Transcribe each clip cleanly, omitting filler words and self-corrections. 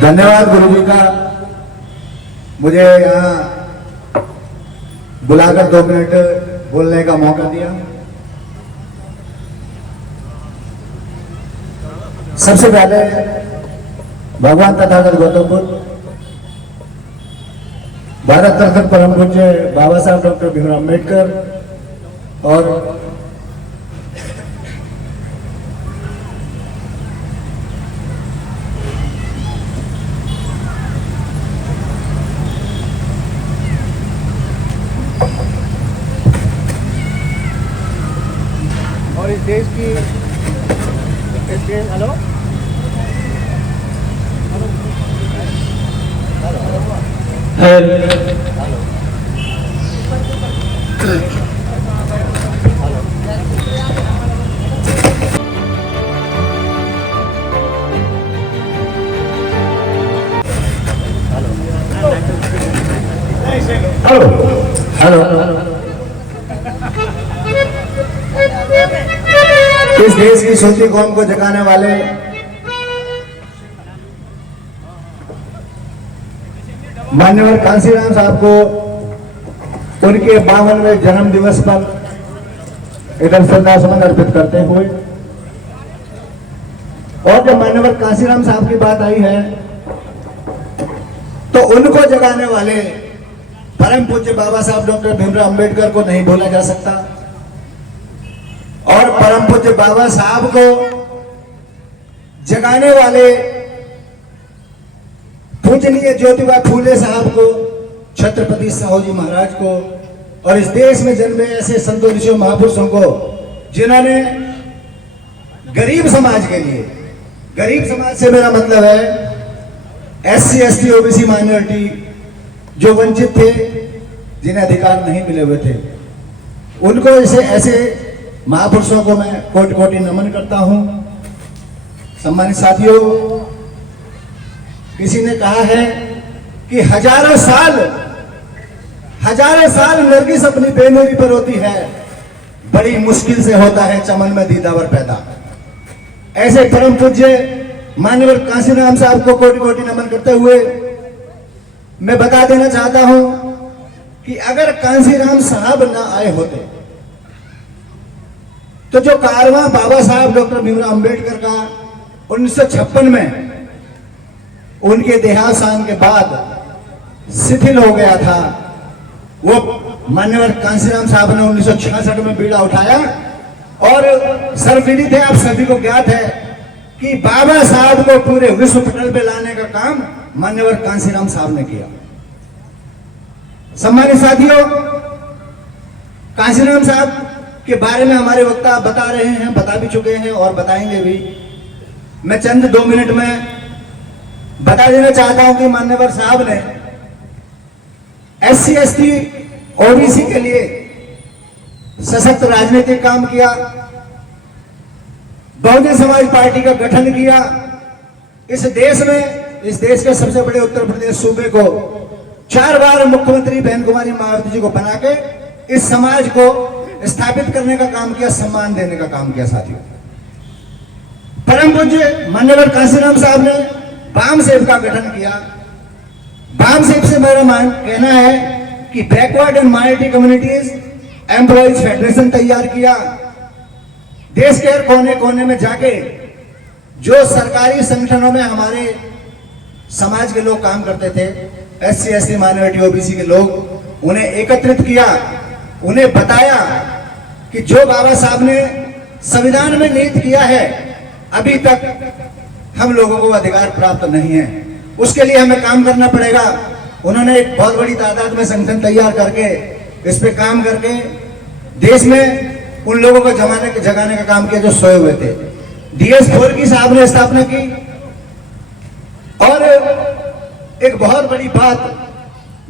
धन्यवाद गुरु जी का, मुझे यहाँ बुलाकर 2 मिनट बोलने का मौका दिया। सबसे पहले भगवान तथागत गौतम बुद्ध, भारत रत्न परम पूज्य बाबा साहब डॉक्टर भीमराव अम्बेडकर और इस देश की हेलो हेलो इस देश की सोती कौम को जगाने वाले मान्यवर कांसीराम साहब को उनके 52वें जन्म दिवस पर इधर श्रद्धासुमन अर्पित करते हुए, और जब मान्यवर कांसीराम साहब की बात आई है तो उनको जगाने वाले परम पूज्य बाबा साहब डॉक्टर भीमराव अम्बेडकर को नहीं भूला जा सकता, और परम पूज्य बाबा साहब को जगाने वाले पूजनीय ज्योतिबा फूले साहब को, छत्रपति साहू जी महाराज को, और इस देश में जन्मे ऐसे संतों ऋषियों महापुरुषों को जिन्होंने गरीब समाज के लिए, गरीब समाज से मेरा मतलब है SC ST OBC माइनॉरिटी जो वंचित थे, जिन्हें अधिकार नहीं मिले हुए थे, उनको ऐसे महापुरुषों को मैं कोटि कोटि नमन करता हूं। सम्मानित साथियों, किसी ने कहा है कि हजारों साल नरगिस अपनी बेनूरी पर होती है, बड़ी मुश्किल से होता है चमन में दीदावर पैदा। ऐसे परम पूज्य मान्यवर कांसीराम साहब को कोटि कोटि नमन करते हुए मैं बता देना चाहता हूं कि अगर कांसीराम साहब ना आए होते तो जो कारवां बाबा साहब डॉक्टर भीमराव अम्बेडकर का 1956 में उनके देहावसान के बाद शिथिल हो गया था, वो मान्यवर कांसीराम साहब ने 1966 में बीड़ा उठाया, और सर्वविदित है, आप सभी को ज्ञात है कि बाबा साहब को पूरे विश्व पटल पे लाने का काम मान्यवर कांसीराम साहब ने किया। सम्मानित साथियों, कांसीराम साहब के बारे में हमारे वक्ता बता रहे हैं, बता भी चुके हैं और बताएंगे भी। मैं चंद 2 मिनट में बता देना चाहता हूं कि मान्यवर साहब ने SC ST OBC के लिए सशक्त राजनीतिक काम किया, बहुजन समाज पार्टी का गठन किया, इस देश के सबसे बड़े उत्तर प्रदेश सूबे को 4 बार मुख्यमंत्री बहन कुमारी मायावती जी को बना के इस समाज को स्थापित करने का काम किया, सम्मान देने का काम किया। साथियों, परम पूज्य मान्यवर कांसीराम साहब ने वाम सेव का गठन किया। वाम सेव से मेरा कहना है कि backward and minority communities employees federation तैयार किया। देश के हर कोने कोने में जाके जो सरकारी संगठनों में हमारे समाज के लोग काम करते थे, SC ST माइनॉरिटी OBC के लोग, उन्हें एकत्रित किया, उन्हें बताया कि जो बाबा साहब ने संविधान में निहित किया है, अभी तक हम लोगों को अधिकार प्राप्त नहीं है, उसके लिए हमें काम करना पड़ेगा। उन्होंने एक बहुत बड़ी तादाद में संगठन तैयार करके इस पे काम करके देश में उन लोगों को जगाने का काम किया जो सोए हुए थे। DS4 की साहब ने स्थापना की, और एक बहुत बड़ी बात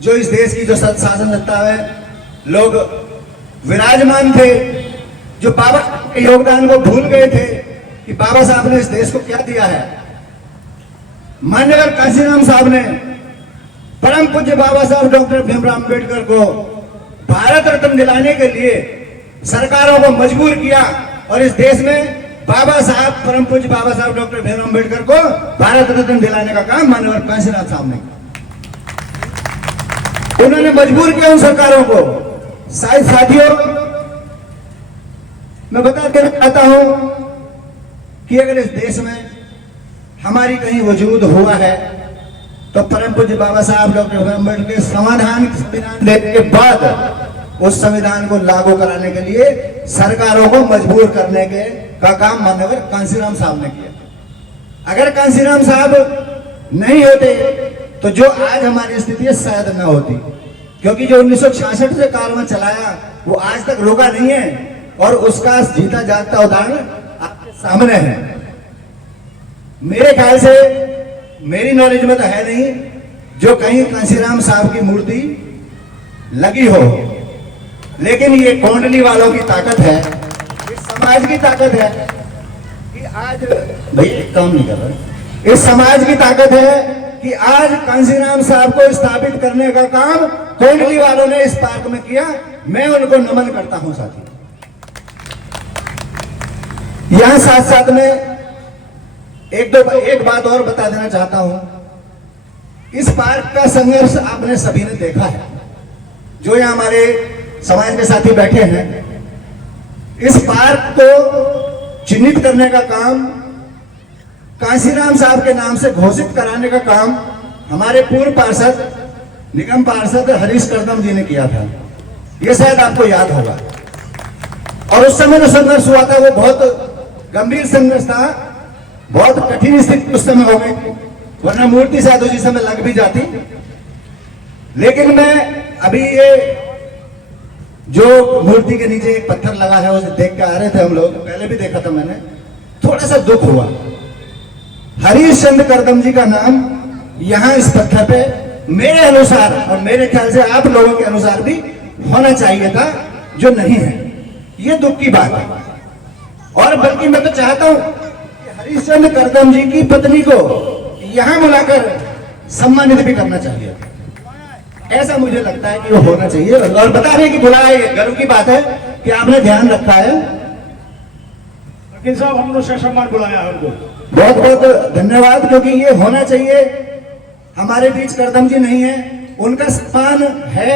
जो इस देश की जो शासन सत्ता है लोग विराजमान थे, जो बाबा के योगदान को भूल गए थे कि बाबा साहब ने इस देश को क्या दिया है। मान्यवर कांसीराम साहब ने परम पूज्य बाबा साहब डॉक्टर भीमराव अम्बेडकर को भारत रत्न दिलाने के लिए सरकारों को मजबूर किया, और इस देश में बाबा साहब, परम पूज्य बाबा साहब डॉक्टर भीमराव अम्बेडकर को भारत रत्न दिलाने का काम माननीय कांशीराम साहब ने किया। उन्होंने मजबूर किया उन सरकारों को। शायद साथियों, मैं बता देना चाहता हूं कि अगर इस देश में हमारी कहीं वजूद हुआ है तो परम पूज्य बाबा साहब डॉक्टर भीमराव अम्बेडकर के संविधान देने के बाद उस संविधान को लागू कराने के लिए सरकारों को मजबूर करने का काम माननीय कांशीराम साहब ने किया। अगर कांशीराम साहब नहीं होते तो जो आज हमारी स्थिति है शायद न होती, क्योंकि जो 1966 से कारवां चलाया वो आज तक रुका नहीं है और उसका जीता जागता उदाहरण आपके सामने है। मेरे ख्याल से, मेरी नॉलेज में तो है नहीं जो कहीं कांशीराम साहब की मूर्ति लगी हो, लेकिन ये कोंडली वालों की ताकत है, इस समाज की ताकत है कि आज भैया काम नहीं कर रहा, इस समाज की ताकत है कि आज कांशीराम साहब को स्थापित करने का काम कोंडली वालों ने इस पार्क में किया। मैं उनको नमन करता हूं साथी। यहां साथ साथ में एक बात और बता देना चाहता हूं। इस पार्क का संघर्ष आपने सभी ने देखा है, जो यहां हमारे समाज के साथी बैठे हैं। इस पार्क को चिन्हित करने का काम, कांशीराम साहब के नाम से घोषित कराने का काम हमारे पूर्व पार्षद, निगम पार्षद हरीश करदम जी ने किया था। यह शायद आपको याद होगा। और उस समय जो संघर्ष हुआ था वो बहुत गंभीर संघर्ष था, बहुत कठिन स्थिति उस समय हो गई, वरना मूर्ति शायद उसी समय लग भी जाती। लेकिन मैं अभी ये जो मूर्ति के नीचे एक पत्थर लगा है उसे देख के आ रहे थे हम लोग, पहले भी देखा था मैंने, थोड़ा सा दुख हुआ। हरीश चंद्र करदम जी का नाम यहां इस पत्थर पे मेरे अनुसार और मेरे ख्याल से आप लोगों के अनुसार भी होना चाहिए था, जो नहीं है। ये दुख की बात है। और बल्कि मैं तो चाहता हूं कि हरीश चंद्र करदम जी की पत्नी को यहां बुलाकर सम्मानित भी करना चाहिए। ऐसा मुझे लगता है कि वो होना चाहिए। और बता रहे कि बुलाया, ये गर्व की बात है कि आपने ध्यान रखा है। वकील साहब, हम लोग से सम्मान बुलाया है उनको, बहुत बहुत धन्यवाद, क्योंकि ये होना चाहिए। हमारे बीच करदम जी नहीं है, उनका सम्मान है।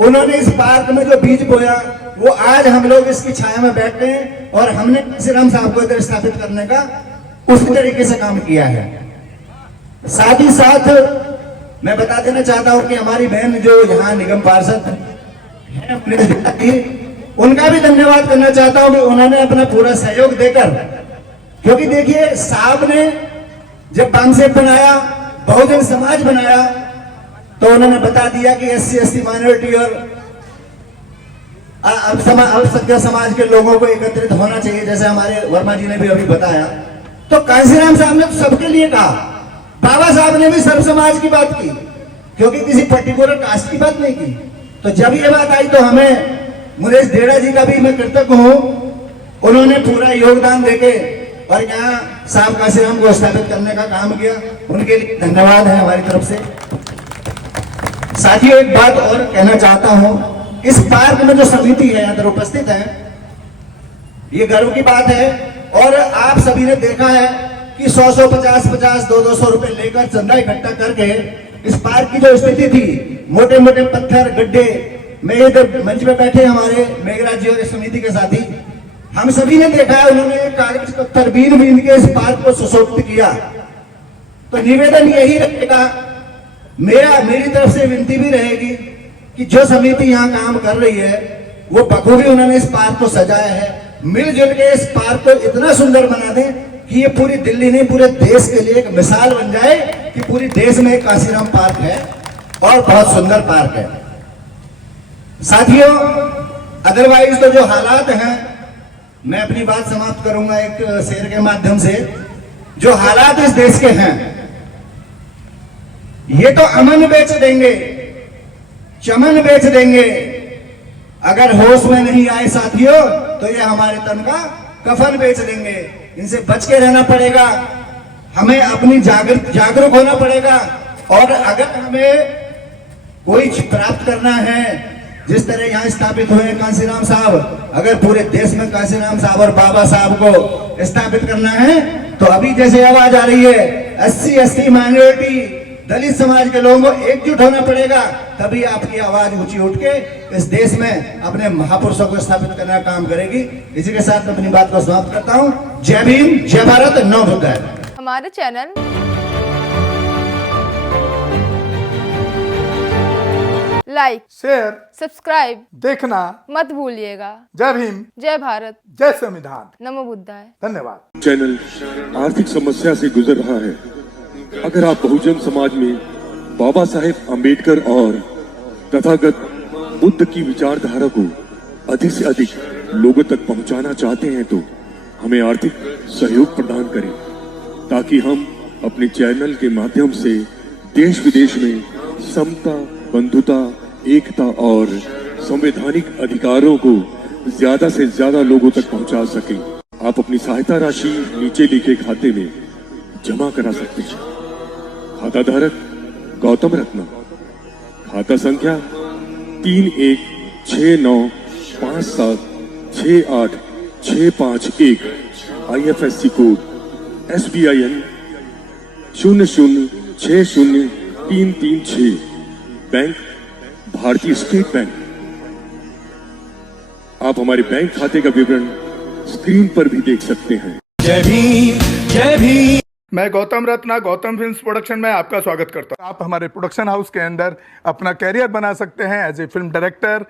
उन्होंने इस पार्क में जो बीज बोया वो आज हम लोग इसकी छाया में बैठते हैं और हमने कांशीराम साहब को इधर स्थापित करने का उसी तरीके से काम किया है। साथ ही साथ मैं बता देना चाहता हूं कि हमारी बहन जो यहाँ निगम पार्षद है, उनका भी धन्यवाद करना चाहता हूं कि उन्होंने अपना पूरा सहयोग देकर, क्योंकि देखिए साहब ने जब बांगसेप बनाया, बहुजन समाज बनाया, तो उन्होंने बता दिया कि SC ST माइनॉरिटी और अल्पसंख्यक समाज के लोगों को एकत्रित होना चाहिए, जैसे हमारे वर्मा जी ने भी अभी बताया। तो कांशीराम साहब ने सबके लिए कहा, बाबा साहब ने भी सर्व समाज की बात की, क्योंकि किसी पर्टिकुलर कास्ट की बात नहीं की। तो जब ये बात आई तो हमें मुनेश डेड़ा जी का भी मैं कृतज्ञ हूं, उन्होंने पूरा योगदान देके और यहाँ साहब कांशीराम को स्थापित करने का काम किया। उनके लिए धन्यवाद है हमारी तरफ से। साथियों, एक बात और कहना चाहता हूं, इस पार्क में जो समिति है यहाँ पर उपस्थित है, ये गर्व की बात है। और आप सभी ने देखा है कि 100 50 200 रुपए लेकर चंदा इकट्ठा करके इस पार्क की जो स्थिति थी, मोटे मोटे पत्थर, गड्ढे, मैं इधर मंच पे बैठे हमारे मेघराज जी और इस समिति के साथी, हम सभी ने देखा है, उन्होंने कागज पत्थर बीन के इस पार्क को सुशोभित किया। तो निवेदन यही रहेगा, मेरी तरफ से विनती भी रहेगी कि जो समिति यहाँ काम कर रही है वो बखूबी उन्होंने इस पार्क को सजाया है, मिलजुल के इस पार्क को इतना सुंदर बना दें कि ये पूरी दिल्ली नहीं पूरे देश के लिए एक मिसाल बन जाए कि पूरी देश में एक कांशीराम पार्क है और बहुत सुंदर पार्क है। साथियों, अदरवाइज तो जो हालात हैं, मैं अपनी बात समाप्त करूंगा एक शेर के माध्यम से। जो हालात इस देश के हैं, ये तो अमन बेच देंगे, चमन बेच देंगे, अगर होश में नहीं आए साथियों तो ये हमारे तन का कफन बेच देंगे। इनसे बच के रहना पड़ेगा, हमें अपनी जागरूक होना पड़ेगा। और अगर हमें कोई प्राप्त करना है, जिस तरह यहाँ स्थापित हुए हैं कांसीराम साहब, अगर पूरे देश में कांसीराम साहब और बाबा साहब को स्थापित करना है तो अभी जैसे आवाज आ रही है, SC माइनॉरिटी दलित समाज के लोगों को एकजुट होना पड़ेगा, तभी आपकी आवाज ऊंची उठ के इस देश में अपने महापुरुषों को स्थापित करने का काम करेगी। इसी के साथ मैं अपनी बात को समाप्त करता हूँ। जय भीम, जय भारत, नमो बुद्धाय। हमारे चैनल लाइक, शेयर, सब्सक्राइब देखना मत भूलिएगा। जय भीम, जय भारत, जय संविधान। नमो बुद्धाय। धन्यवाद। चैनल आर्थिक समस्या से गुजर रहा है। अगर आप बहुजन समाज में बाबा साहेब अम्बेडकर और तथागत बुद्ध की विचारधारा को अधिक से अधिक लोगों तक पहुंचाना चाहते हैं तो हमें आर्थिक सहयोग प्रदान करें, ताकि हम अपने चैनल के माध्यम से देश विदेश में समता, बंधुता, एकता और संवैधानिक अधिकारों को ज्यादा से ज्यादा लोगों तक पहुंचा सकें। आप अपनी सहायता राशि नीचे लिखे खाते में जमा करा सकते हैं। खाता धारक गौतम रत्ना, खाता संख्या 3169576865 IFSC कोड SBIN 0060336, बैंक भारतीय स्टेट बैंक। आप हमारे बैंक खाते का विवरण स्क्रीन पर भी देख सकते हैं। जय भीम, जय भीम। मैं गौतम रत्ना गौतम फिल्म्स प्रोडक्शन में आपका स्वागत करता हूं। आप हमारे प्रोडक्शन हाउस के अंदर अपना कैरियर बना सकते हैं as a film director,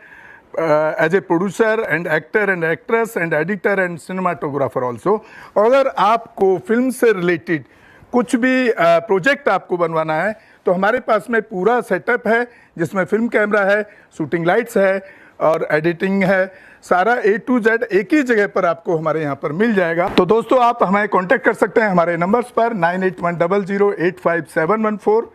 as a producer and actor and actress and editor and cinematographer also. अगर आपको फिल्म से रिलेटेड कुछ भी प्रोजेक्ट आपको बनवाना है तो हमारे पास में पूरा सेटअप है, जिसमें फिल्म कैमरा है, शूटिंग लाइट्स है और एडिटिंग है। सारा A to Z एक ही जगह पर आपको हमारे यहाँ पर मिल जाएगा। तो दोस्तों आप हमें कांटेक्ट कर सकते हैं हमारे नंबर्स पर 9810085714